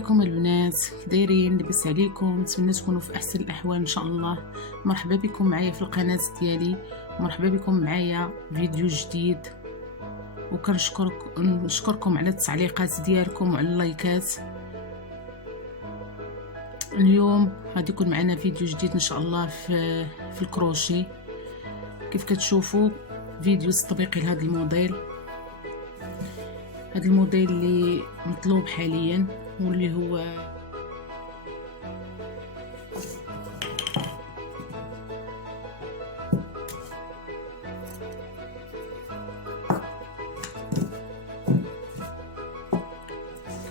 بكم البنات، دايرين لبس عليكم؟ نتمنى تكونوا في احسن الاحوال ان شاء الله. مرحبا بكم معايا في القناه ديالي، مرحبا بكم معايا فيديو جديد، نشكركم على التعليقات ديالكم وعلى اللايكات. اليوم غادي يكون معنا فيديو جديد ان شاء الله في الكروشي. كيف كتشوفوا فيديو تطبيقي لهذا الموديل، هذا الموديل اللي مطلوب حاليا واللي هو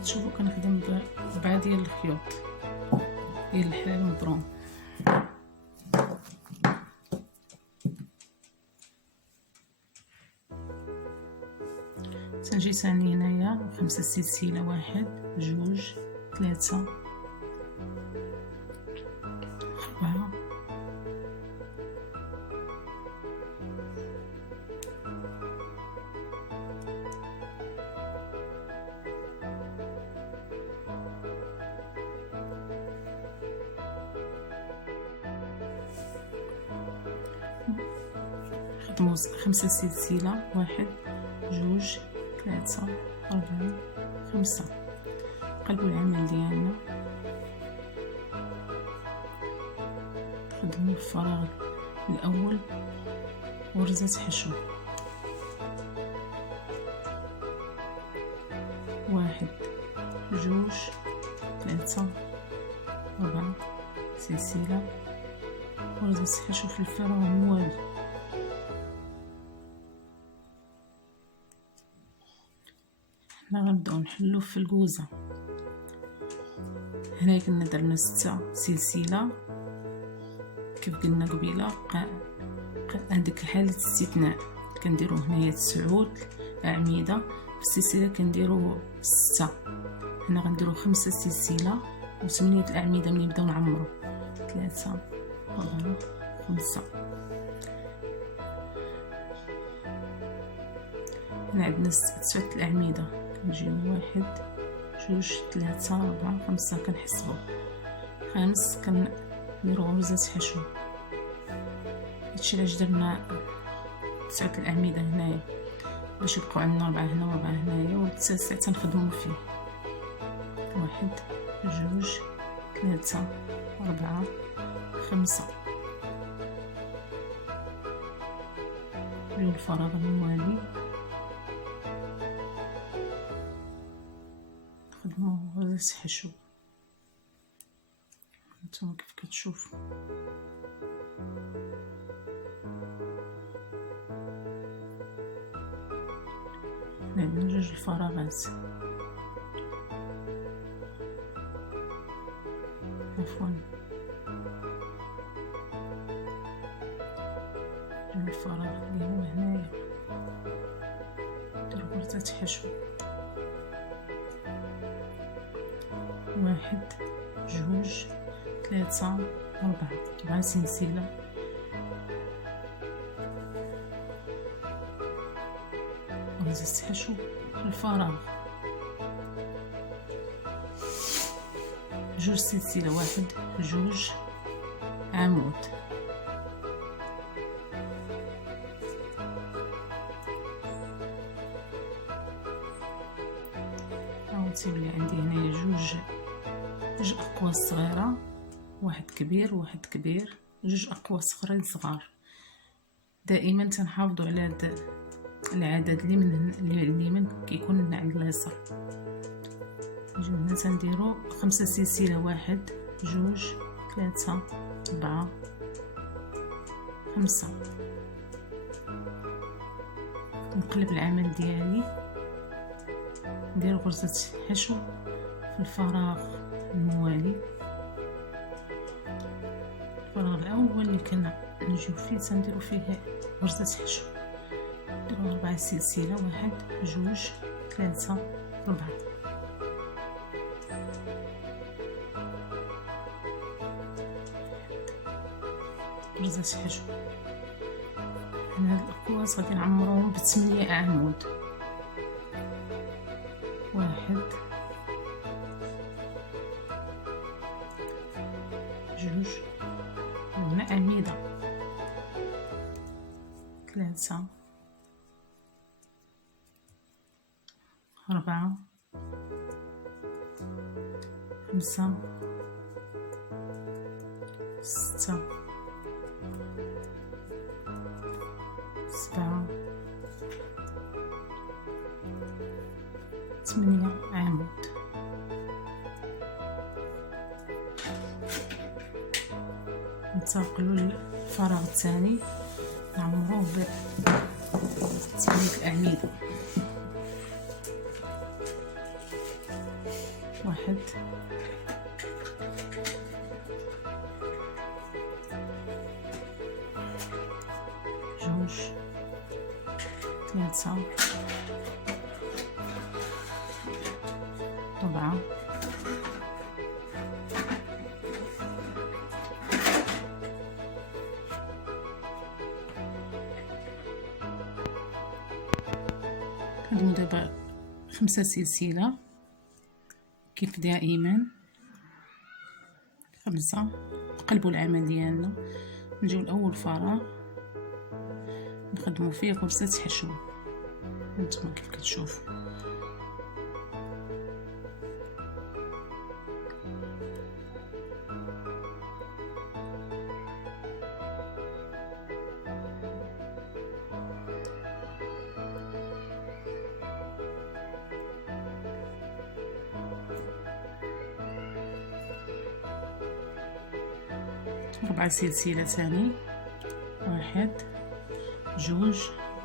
كتشوفوا كنخدم ب4 ديال الخيوط ديال الحلال مبروم. تنجي ثاني هنايا 5 سلسله، 1 2 3 4 خدموا 5 سلسله، 1 2 3 4 5. قلبوا العمل ديالنا، خدموا الفراغ الاول غرزة حشو، 1 2 3 4 سلسلة غرزة حشو في الفراغ الموالي. حنا غنبداو نحلو في الكوزه. هنا كنا درنا 6 سلسله كيف قلنا قبيله. عندك حاله استثناء كنديرو هنايا 9 اعمده في السلسله، كنديرو 6. هنا غنديرو 5 سلسله و8 الاعمده ملي نبداو نعمرو 3 4 5. هنا عندنا 9 الاعمده، كنجيو 1 2 3 4 5 كنحسبو. 5 كنديرو غرزة حشو. هادشي علاش درنا 9 الاعمده هنايا، باش يبقاو عندنا 4 هنا و 4 هنايا، و 9 تنخدمو فيه. 1 2 3 4 5. نجيو الفراغ الموالي نخدمو غرزة حشو. هانتوما كيف كتشوفوا عندنا 2 الفراغات، عفوا 2 الفراغ اللي هو هنايا. نديرو غرزة حشو، 1 2 3 4 سلسلة غرزة حشو في الفراغ، 2 سلسلة، 1 2 عمود. تيولي عندي هنايا 2 اقواس صغيره، 1 كبير 1 كبير، 2 اقواس صغيرين صغار. دائما تنحافظوا على هذا العدد اللي من اليمين كيكون لنا على اليسار. نجيو هنا تنديرو 5 سلسله، 1 2 3 4 5. نقلب العمل ديالي، ندير غرزة حشو في الفراغ الموالي. الفراغ الاول اللي كنا نجيو فيه تنديرو فيه غرزة حشو، نديرو 4 سلسلة، 1 2 3 4. غرزة حشو. هنا هاد الاقواس غادي نعمروهم ب8 اعمود، 1 أعمدة، 3 4 5 6 7 8 عمود. ننتقلوا للفراغ الثاني نعمروه ب8 الأعمدة، 1 2 3 4 كنديرو دابا 5 سلسلة كيف دائما، 5. نقلبوا العمل ديالنا، نجيو لاول فراغ نخدموا فيه غرزة حشو هانتوما كيف كتشوفوا. ربع سلسلة ثاني، 1 2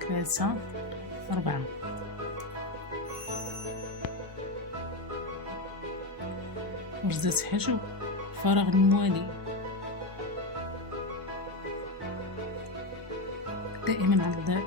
3 4. غرزة حشو فراغ الموالي. دائما على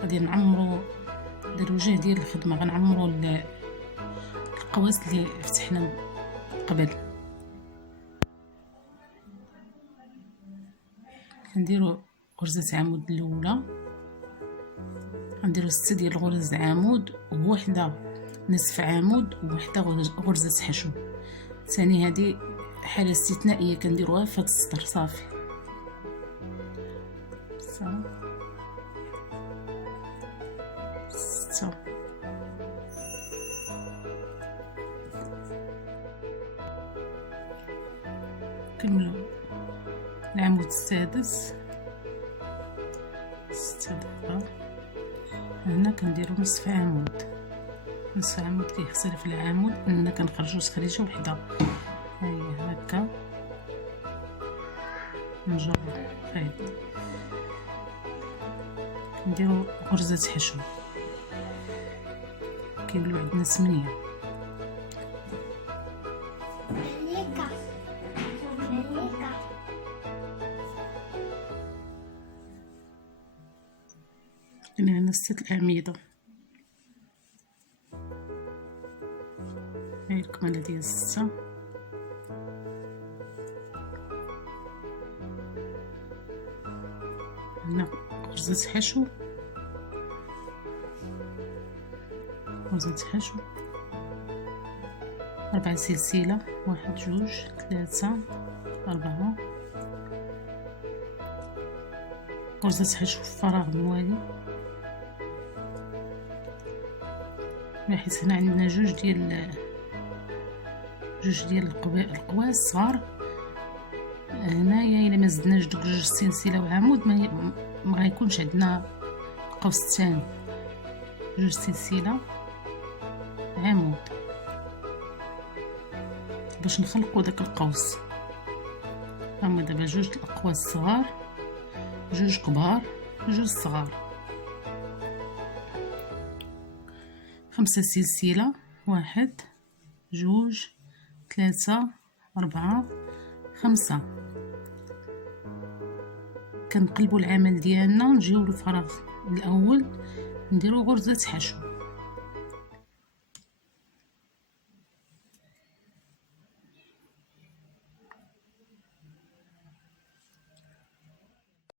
غادي نعمرو الوجه ديال الخدمة، غنعمرو القواس اللي فتحنا قبل. كنديرو غرزة عمود الاولى، غنديرو 6 ديال الغرز عمود ووحده نصف عمود ووحده غرزة حشو. ثاني هذه حالة استثنائية كنديروها في هذا السطر صافي. 6 كملوا العمود السادس، 6 دابا. هنا كنديرو نصف عمود، نصف عمود كيختلف العمود اننا كنخرجو تخريجه وحده، هاهي هكا نجرو خيط، نديرو غرزة حشو كيوليو عندنا 8. هنا 6 الأعمدة، هاي الكمالة ديال 6. هنا غرزة حشو، غرزة حشو، 4 سلسلة، 1 2 3 4. غرزة حشو في فراغ الموالي، بحيث هنا عندنا جوج ديال القواس صغار. هنايا الا ما زدناش دوك 2 سلسله وعمود ما غيكونش عندنا القوس الثاني. 2 سلسله عمود باش نخلقوا داك القوس. هما دابا 2 الاقواس صغار، 2 كبار، 2 صغار. 5 سلسلة، 1 2 3 4 5. كنقلبوا العمل ديالنا، نجيو للفراغ الاول نديرو غرزة حشو،